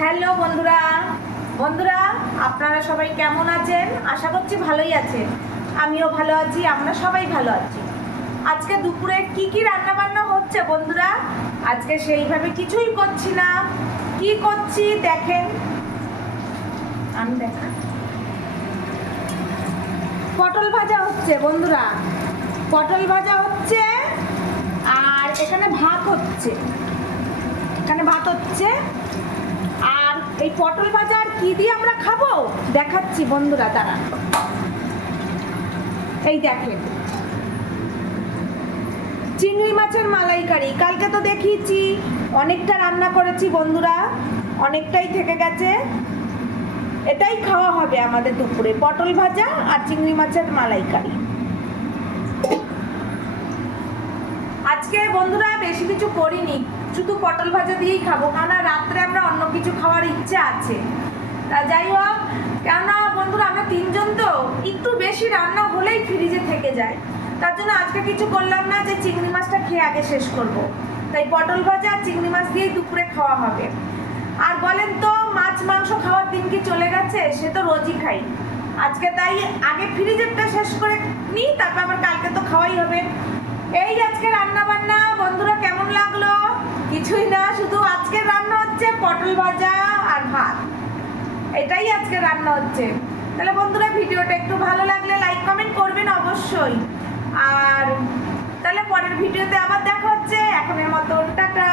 Hello বন্ধুরা বন্ধুরা আপনারা সবাই কেমন আছেন? আশা করছি ভালোই আছেন। আমিও ভালো আছি, আমরা সবাই ভালো আছি। আজকে দুপুরে কি রান্না বান্না হচ্ছে বন্ধুরা? আজকে সেইভাবে কিছুই করছি না। কি করছি দেখেন, আমি দেখাই। পটল ভাজা হচ্ছে বন্ধুরা, পটল ভাজা হচ্ছে। আর এখানে ভাত হচ্ছে, আর এই পটল ভাজা আর কি দিয়ে আমরা খাবো দেখাচ্ছি বন্ধুরা, তারা এই দেখেন চিংড়ি মাছের মালাইকারি। কালকে তো দেখিয়েছি, অনেকটা রান্না করেছি বন্ধুরা, অনেকটাই থেকে গেছে। এটাই খাওয়া হবে আমাদের দুপুরে, পটল ভাজা আর চিংড়ি মাছের মালাইকারি। আজকে বন্ধুরা বেশি কিছু করিনি, শুধু পটল ভাজা দিয়েই খাবো, কারণ রাত্রে আমরা অন্য কিছু খাওয়ার ইচ্ছে আছে। তা যাই হোক, কেননা বন্ধুরা আমরা তিনজন তো, একটু বেশি রান্না হলেই ফ্রিজে থেকে যায়। তার জন্য আজকে কিছু করলাম না যে চিংড়ি মাছটা খেয়ে আগে শেষ করব। তাই পটল ভাজা আর চিংড়ি মাছ দিয়েই দুপুরে খাওয়া হবে। আর বলেন তো, মাছ মাংস খাওয়ার দিন কি চলে গেছে? সে তো রোজই খাই। আজকে তাই আগে ফ্রিজেরটা শেষ করে নিই, তারপর আবার কালকে তো খাওয়াই হবে। এই আজকে রান্না বান্না বন্ধুরা কেমন লাগলো? কিছুই না, শুধু আজকে রান্না হচ্ছে পটল ভাজা আর ভাত, এটাই আজকে রান্না হচ্ছে। তাহলে বন্ধুরা ভিডিওটা একটু ভালো লাগলে লাইক কমেন্ট করবেন অবশ্যই। আর তাহলে পরের ভিডিওতে আবার দেখা হচ্ছে। এখনের মতন টাটা।